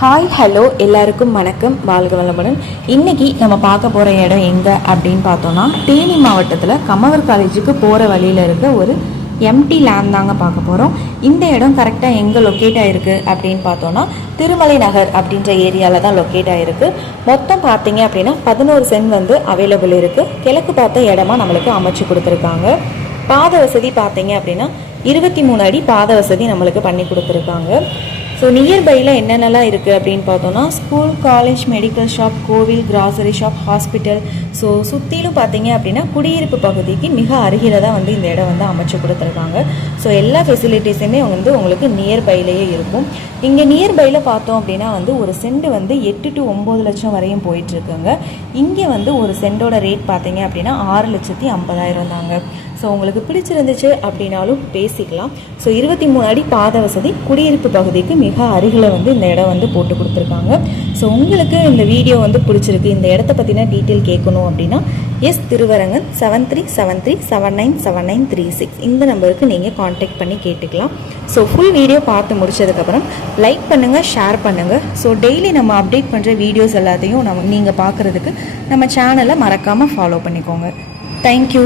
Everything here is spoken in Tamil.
ஹாய் ஹலோ எல்லாருக்கும் வணக்கம், வாழ்க வளமுடன். இன்றைக்கி நம்ம பார்க்க போகிற இடம் எங்கே அப்படின்னு பார்த்தோன்னா, தேனி மாவட்டத்தில் கமவர் காலேஜுக்கு போகிற வழியில் இருக்க ஒரு எம்டி லேண்ட் தாங்க பார்க்க போகிறோம். இந்த இடம் கரெக்டாக எங்கே லொக்கேட் ஆகிருக்கு அப்படின்னு பார்த்தோன்னா, திருமலை நகர் அப்படின்ற ஏரியாவில் தான் லொக்கேட் ஆகிருக்கு. மொத்தம் பார்த்தீங்க அப்படின்னா 11 சென்ட் அவைலபிள் இருக்குது. கிழக்கு பார்த்த இடமா நம்மளுக்கு அமைச்சு கொடுத்துருக்காங்க. பாத வசதி பார்த்தீங்க அப்படின்னா 23 அடி பாத வசதி நம்மளுக்கு பண்ணி கொடுத்துருக்காங்க. ஸோ நியர்பையில் என்னென்னலாம் இருக்குது அப்படின்னு பார்த்தோன்னா, ஸ்கூல், காலேஜ், மெடிக்கல் ஷாப், கோவில், கிராசரி ஷாப், ஹாஸ்பிட்டல். ஸோ சுற்றிலும் பார்த்தீங்க அப்படின்னா குடியிருப்பு பகுதிக்கு மிக அருகில் தான் இந்த இடம் அமைச்சு கொடுத்துருக்காங்க. ஸோ எல்லா ஃபெசிலிட்டிஸுமே உங்களுக்கு நியர்பையிலேயே இருக்கும். இங்கே நியர்பையில் பார்த்தோம் அப்படின்னா ஒரு சென்ட் 8 to 9 லட்சம் வரையும் போயிட்டுருக்குங்க. இங்கே ஒரு சென்டோட ரேட் பார்த்தீங்க அப்படின்னா 6,50,000 தாங்க. ஸோ உங்களுக்கு பிடிச்சிருந்துச்சு அப்படின்னாலும் பேசிக்கலாம். ஸோ 23 அடி பாத வசதி, குடியிருப்பு பகுதிக்கு மிக அருகில் இந்த இடம் போட்டு கொடுத்துருக்காங்க. ஸோ உங்களுக்கு இந்த வீடியோ பிடிச்சிருக்கு, இந்த இடத்த பற்றின டீட்டெயில் கேட்கணும் அப்படின்னா திருவரங்கன் 7373797936 இந்த நம்பருக்கு நீங்கள் காண்டாக்ட் பண்ணி கேட்டுக்கலாம். ஸோ ஃபுல் வீடியோ பார்த்து முடிச்சதுக்கப்புறம் லைக் பண்ணுங்கள், ஷேர் பண்ணுங்கள். ஸோ டெய்லி நம்ம அப்டேட் பண்ணுற வீடியோஸ் எல்லாத்தையும் நீங்கள் பார்க்குறதுக்கு நம்ம சேனலை மறக்காமல் ஃபாலோ பண்ணிக்கோங்க. தேங்க்யூ.